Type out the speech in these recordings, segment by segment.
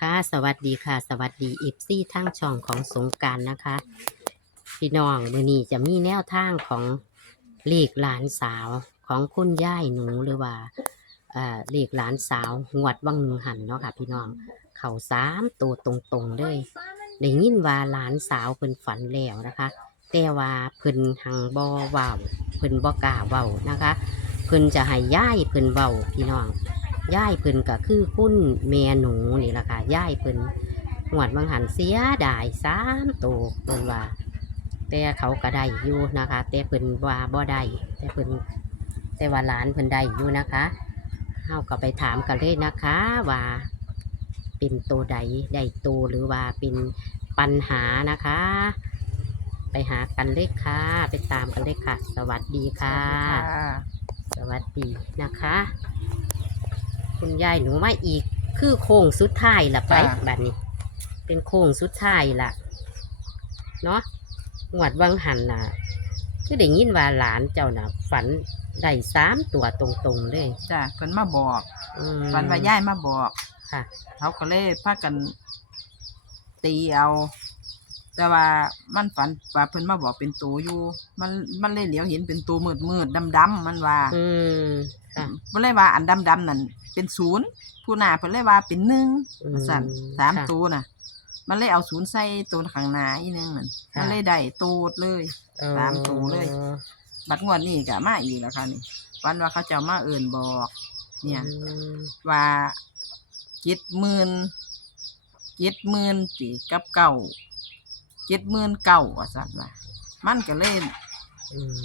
ค่ะ สวัสดีค่ะ สวัสดีเอฟซี่ทั้งช่องของสงการนะคะ พี่น้องมือนี้จะมีแนวทางของเลขหลานสาวของคุณย่ายหนูหรือว่าเอ่อเลขหลานสาวงวดวังหนึ่งหันเนาะค่ะ พี่น้องเข่าสามตัวตรงๆเลยได้ยินว่าหลานสาวเพิ่นฝันแล้วนะคะ แต่ว่าเพิ่นหังบ่เว้าเพิ่นบ่กล้าเว้านะคะ เพิ่นจะให้ย่ายเพิ่นเว้าพี่น้อง ย่ายเพิ่นก็คือคุณแม่หนูนี่ล่ะค่ะย่ายเพิ่นหวดบางหันเสียดายสามตัวเพิ่นว่า แต่เขาก็ได้อยู่นะคะ แต่เพิ่นว่าบ่ได้แต่เพิ่นแต่ว่าหลานเพิ่นได้อยู่นะคะเฮาก็ไปถามกันเลยนะคะว่าเป็นตัวใดได้ตัวหรือว่าเป็นปัญหานะคะ ไปหากันเลยค่ะ ไปตามกันเลยค่ะ สวัสดีค่ะ สวัสดีนะคะ คุณยายหนูมาอีก คือโค้งสุดท้ายละไปจ้ะบัดนี้ เป็นโค้งสุดท้ายละเนาะหวดวังหันน่ะ คือได้ยินว่าหลานเจ้าน่ะ ฝันได้สามตัวตรงๆเลยจ้ะเพิ่นมาบอกอืม ฝันว่าย่ายมาบอกค่ะ เขาก็เลยพากันตีเอา แต่ว่ามันฝันว่าเพิ่นมาบอกเป็นตัวอยู่ มันมันเลยเหลียวเห็นเป็นตัวมืดมืดดำดำๆมันว่าอืม ค่ะ มันเลยว่าอันดำดำๆนั่น เป็นศูนย์ผู้หน้าเพิ่นเลยว่าเป็นหนึ่งอืมสั่นสามค่ะ ตัวน่ะ มันเลยเอาศูนย์ใส่ตัวข้างหน้าอีนึงนั่นค่ะมันเลยได้ตูดเลยเออสามตัวเลย บัดงวดนี้ก็มาอีกแล้วค่ะนี่วันว่าเขาเจะมาเอิ่นบอก เนี่ย อืมว่าเจ็ดหมื่นเจ็ดหมื่นปีกับเก่าเจ็ดหมื่นเก่าว่าสัตว์ว่ามันก็เลย อืม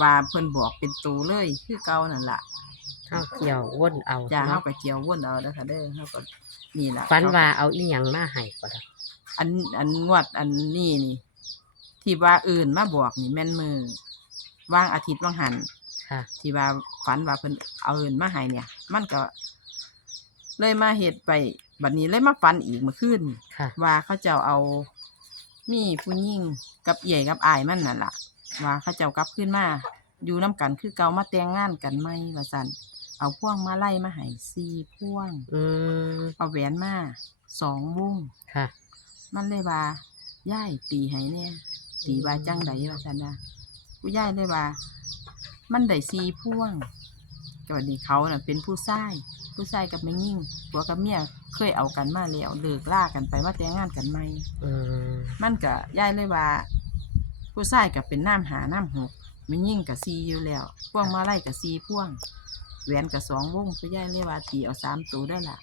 ว่าเพิ่นบอกเป็นตูเลย คือเก่านั่นล่ะเข้าเกี่ยววนเอาจะเฮาเนาะก็เจียววนเอาเด้อค่ะเด้อเฮาก็นี่ล่ะฝันว่าเอาอีหยังมาให้ก็ได้อันอันงวดอันนี้นี่ ที่ว่าอื่นมาบอกนี่แม่นมือวางอาทิตย์ว่างหันค่ะ ที่ว่าฝันว่าเพิ่นเอาเงินมาให้เนี่ย มันก็ เลยมาเฮ็ดไปบัดนี้เลยมาฝันอีกเมื่อคืนนี่ค่ะ ว่าเขาเจ้าเอามีผู้หญิงกับเอี่ยกับอายมันนั่นล่ะว่าเขาเจ้ากลับขึ้นมาอยู่น้กันคือเก่ามาแต่งงานกันไหมว่าซั่น เอาพวงมาไล่มาให้สี่พวง อืมเอาแหวนมาสองวง ค่ะ มันเลยว่าย่ายตีให้เนี่ยตีว่าจังใดว่าซั่นนะผู้ย่ายเลยว่า มันได้สี่พ่วงก็ดีเขาน่ะเป็นผู้ชายผู้ชายกับแม่ยิ่งผัวกับเมียเคยเอากันมาแล้วเลิกล่ากันไปมาแต่งงานกันใหม่อืมมันก็ย่ายเลยว่า ผู้ชายกับเป็นน้ำหาน้ำหกแม่ยิ่งกับซีอยู่แล้วพ่วงมาไล่กับซีพ่วง แหวนกับสองวงผู้ย่ายเลยว่าตีเอาสามตัวได้ละ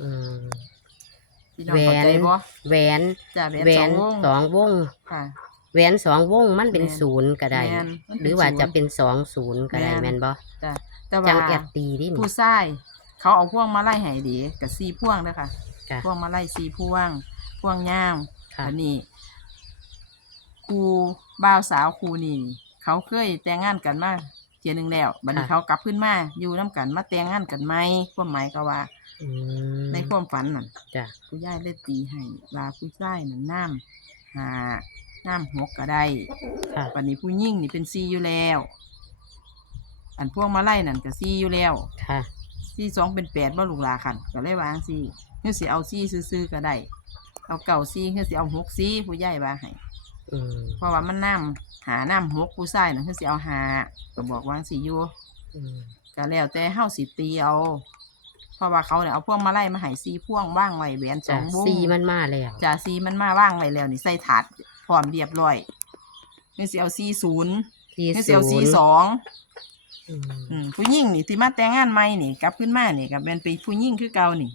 อืม พี่น้องเข้าใจบ่แหวนจ้าแหวนแหวสอนงวงสองวงค่ะ แหวนสองวงมันเป็นแม่น ศูนย์ก็ได้ แม่นมันเป็นหรือว่าจะศูนย์ เป็นสองศูนย์ก็ได้แม่น แม่นบ่จ้ะแต่จัว่างแอบตีดิผู้ชายเขาเอาพวงมาไล่ให้ดีกับซีพวงเด้อค่ะ ค่ะพวงมาไล่ซีพวง พวงยาวค่ะอันนี้ครูบ่าวสาวครูนี่ เขาเคยแต่งงานกันมา เทียหนึงแล้วบัดนี้เขากลับขึ้นมาอยู่น้กันมาแต่งงานกันไหมความหมายก็ว่า อืมในความฝันนั่นจ้ะผู้ย่ายเลยตีให้ว่าผู้ชายนั่นน้ำหาน้ำหกก็ได้ค่ะวันนี้ผู้ยิ่งนี่เป็นซีอยู่แล้ว อันพวงมาไล่นั่นก็ซีอยู่แล้วค่ะซีสองเป็นแปดบ่ลูกหลาคันก็เลยวางซีเฮือสิเอาซีซื้อๆก็ได้ เอาเก่าซีเฮือสิเอาหกซีผู้ใหญ่ว่าให้ อืมเพราะว่ามันน้ำหาน้ำหกผู้ชายน่ะเฮือสิเอาหาก็บอกวางสีอยู่อืมก็แล้วแต่เฮาสิตีเอาเพราะว่าเขาเนี่ยเอาพวงมาไล่มาให้ซีพ่วงว่างไว้แหวนสจ้ะองวงซีมันมาแล้วจ่าซีมันมาว่างไว้แล้วนี่ใส่ถาดพร้อมเรียบร้อยเฮือสิเอาซีศูนย์ซีเฮือสิศูเอาซีนย์สองอืมอืมผู้หญิงนี่ที่มาแต่งงานใหม่นี่กลับขึ้นมานี่กับเป็นเป็นผู้หญิงคือเก่านี่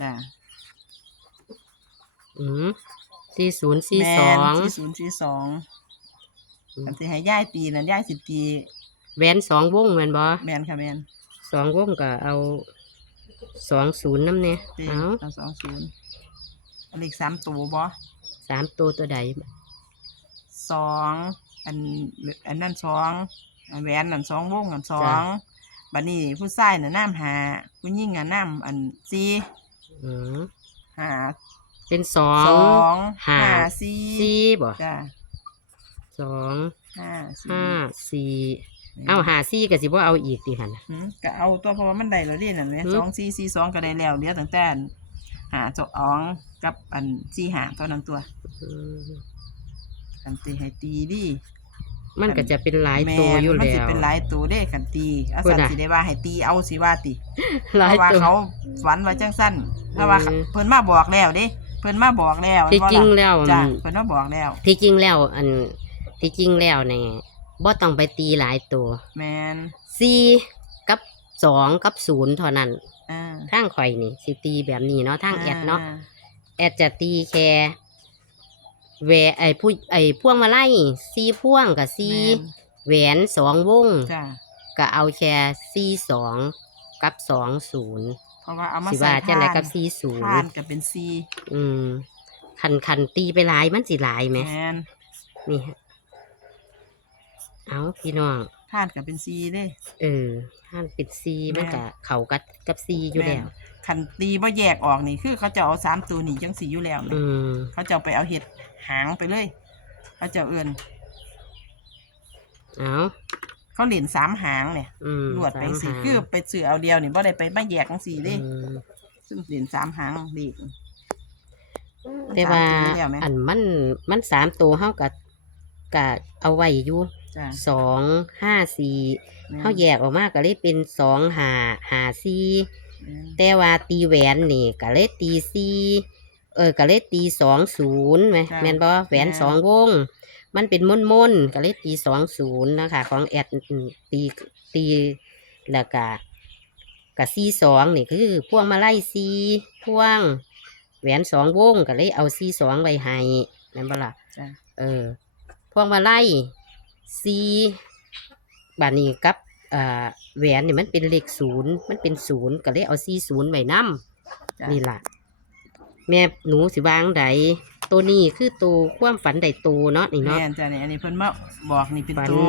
จ้ะอืม ซีศูนย์ซีแม่สอนงสี่ศูนย์สี่สองอันที่ให้ย่ายตีนั่นย่ายสิตีแหวนสองวงแม่นบ่แมนค่ะแมนสองวงก็เอาสองศูนย์น้ำเนี่ยตีเอาเอาสองศูนย์อันเลขสามตัวบ่สามตัวตัวใดสองอันอันนั่นสองอันแหวนนั่นสองวงอันสองบัดนี้ผู้ชายน่ะน้ำหาผู้หญิงอะน้ำอันสี่อืมหา เป็นสองสองห้าสี่สี่บ่จ้ะสองห้าสี่ห้าสี่เอาหาซี่ก็สิบ่เอาอีกติหั่นน่ะหืมก็เอาตัวเพราะว่ามันได้แล้วเรียนนั่นแหละหืม สองสี่สี่สองก็ได้แล้วเหลือตั้งแต่อันหาเจาะอ๋องกับอันสี่หาเท่านั้นตัวอืมคันตีให้ตีดิ มันก็จะเป็นหลายแม่ตัวนอยู่มันแล้สิว เป็นหลายตัวเด้คันตีอาพูดสันน่ะ สิได้ว่าให้ตีเอาสิว่าติหลายเพราะว่าตัว เขาฝันว่าจังสั้นเพราะว่าอืมเพิ่นมาบอกแล้วเด้ เพิ่นมาบอกแล้วที่จริงแล้วจ้ะมันเพิ่นมาบอกแล้ว ที่จริงแล้ว อันที่จริงแล้วเนี่ยบ่ต้องไปตีหลายตัว แมนสี่กับสองกับศูนย์เท่านั้นอ่าทางข่อยนี่สิตีแบบนี้เนาะทางแอดเนาะอ่แอดจะตีแค่แหวไอ้ผู้ไอ้พวงมาไล่สี่พวงกับสี่แม่นแหวนสองวงจ้ะก็เอาแค่สี่สองกับสองศูนย์ เพราะว่าเอามาสิใส่ว่าจังไดทานกับสี่ศูนทาย์นก็เป็นซีอืมคันคันตีไปหลายมันสิหลายไหมแมนนี่ฮะเอาพี่น้องทานก็เป็นซีเด้ เออท่านปิดซีแม่ มันก็เขากับกับซีอยู่แล้วม่นคันตีบ่แยกออกนี่คือเขาจะเอาสามตัวนี่จังสีอยู่แล้วแม่อืมเขาจะเอาไปเอาเห็ดหางไปเลย เขาจะเอื่นเอา เขาเหรียญสามหางเนี่ยอืมลวดไปสีสามหางคือไปซื้อเอาเดียวนี่บ่ได้ไปมาแยกจังสีเด้อืมซึ่งเหรียญสามหางเด็ก แต่ว่าสมตัวแล้วไหม อันมันมันสามตัวเฮากับกับเอาไว้อยู่จ้ะสองห้าสี่เฮาแยกออกมาก็เลยเป็นสองห้าห้าสี่ แม่นแต่ว่าตีแหวนนี่ก็เลยตีสี่ เออก็เลยตีสองศูนย์ไหมจ้ะแม่นบ่แหวนแม่นสองวง มันเป็นม่นมนๆก็เลยตีสองศูนย์นะคะของแอดตีตีแล้วก็กับซีสองนี่คือพวงมาไล่ซีพวง แหวนสองวงก็เลยเอาซีสองไว้ให้แม่นบ่ล่ะ จ้ะเออพวงมาไล่ซีบานี้กับอ่าแหวนนี่มันเป็นเลขศูนย์มันเป็นศูนย์ก็เลยเอาซีศูนย์ไว้นำจ้ะนี่ล่ะ แม่หนูสิวางใดตัวนี้คือตัวความฝันใดตัวเนาะนี่เนาะ แม่นจ้ะเนี่ยอันนี้เพิ่นมาบอกนี่เป็นฝัน ตัว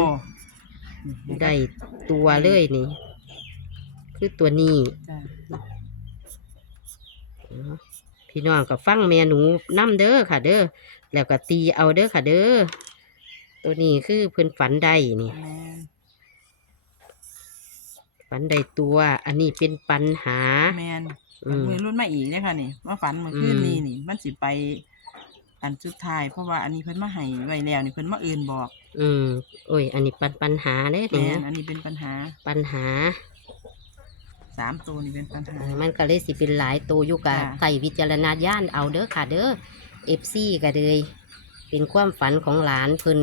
ได้ตัวเลยนี่ คือตัวนี้จ้ะอ๋อพี่น้องก็ฟังแม่หนูนํเด้อค่ะ เด้อแล้วก็ตีเอาเด้อค่ะ เด้อตัวนี้คือเพิ่นฝันได้นี่ แม่น ฝันได้ตัว อันนี้เป็นปัญหา แม่นอืม มือรุ่นมาอีกเนี่ยค่ะนี่มาฝันเมื่อคืนอืมนี้นี่ มันสิไป อันสุดท้ายเพราะว่าอันนี้เพิ่นมาให้ไว้แล้วนี่เพิ่นมาเอื่นบอกอืมโอ้ย อันนี้ปัญปัญหาเด้แม่นี่นอันนี้เป็นปัญหาปัญหาสามตัวนี่เป็นปัญหาเออมันก็เลยสิเป็นหลายตัวอยู่กับค่ะ ใส่วิจารณญาณเอาเด้อค่ะเด้อเอฟซีก็เลยเป็นความฝันของหลานเพิ่น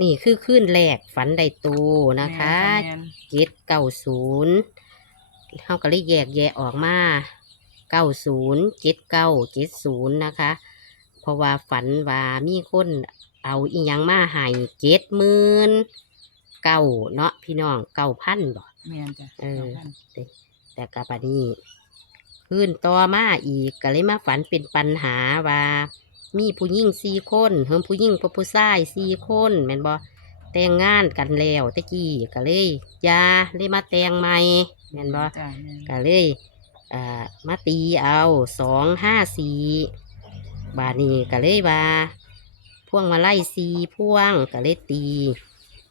นี่คือคืนแรกฝันได้ตัวนะคะแม่นเจ็ดเก้าศูนย์เขาก็เลยแยกแยะออกมาเก้าศูนย์เจ็ดเก้าเจ็ดศูนย์นะคะ เพราะว่าฝันว่ามีคนเอาอีหยังมาให้เจ็ดหมื่นเก้าเนาะพี่น้องเก้าพันบ่ แม่นจ้ะเออสงพันแต่กะปานี้ขึ้นต่อมาอีกก็เลยมาฝันเป็นปัญหาว่า มีผู้หญิงสี่คนเฮิมผู้หญิงกับผู้ชายสี่คนแม่นบ่แต่งงานกันแล้วตะกี้ก็เลยยาเลยมาแต่งใหม่แม่นบ่จ้ะแม่นก็เลยอ่ามาตีเอาสองห้าสี่บาทนี้ก็เลยว่าพวงมาไล่สีพวงก็เลยตี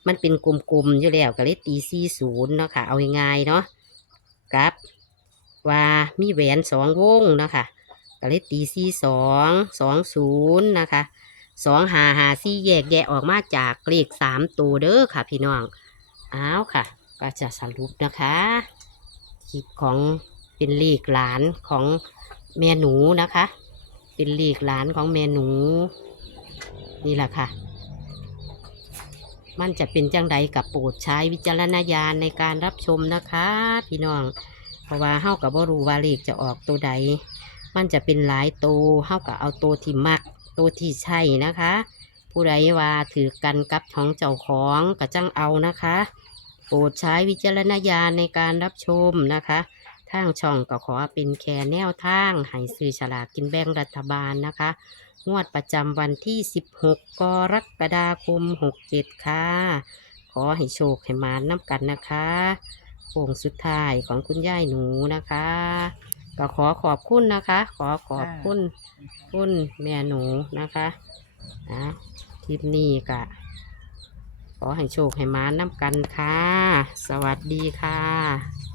มันเป็นกลมๆอยู่แล้วก็เลยตีสี่ศูนย์เนาะค่ะ เอาง่ายๆเนาะกับ ว่ามีแหวนสองวงเนาะค่ะ ก็เลยตีสี่สองสองศูนย์นะคะสองหาหาสี่แยกแยะออกมาจากเลขสามตัวเด้อค่ะ พี่น้องอ้าวค่ะ ก็จะสรุปนะคะคลิปของเป็นลีกหลานของแม่หนูนะคะ เป็นลีกหลานของแม่หนู นี่แหละค่ะ มันจะเป็นจังใดกับโปรดใช้วิจารณญาณในการรับชมนะคะ พี่น้องเพราะว่าเฮากับบ่รู้ว่าเลขจะออกตัวใด มันจะเป็นหลายตัวเฮากับเอาตัวที่มักตัวที่ใช่นะคะ ผู้ใดว่าถือกันกับของเจ้าของก็จังเอานะคะ โปรดใช้วิจารณญาณในการรับชมนะคะทางช่องก็ขอเป็นแค่แนวทางให้ซื้อฉลากกินแบ่งรัฐบาลนะคะ งวดประจำวันที่ 16 กรกฎาคม 67 ค่ะ ขอให้โชคให้มานน้ำกันนะคะโค้งสุดท้ายของคุณย่ายหนูนะคะ ก็ขอขอบคุณนะคะ ขอขอบคุณคุณแม่หนูนะคะอะคลิปนี้กะขอให้โชคให้มาน้ำกันค่ะ สวัสดีค่ะ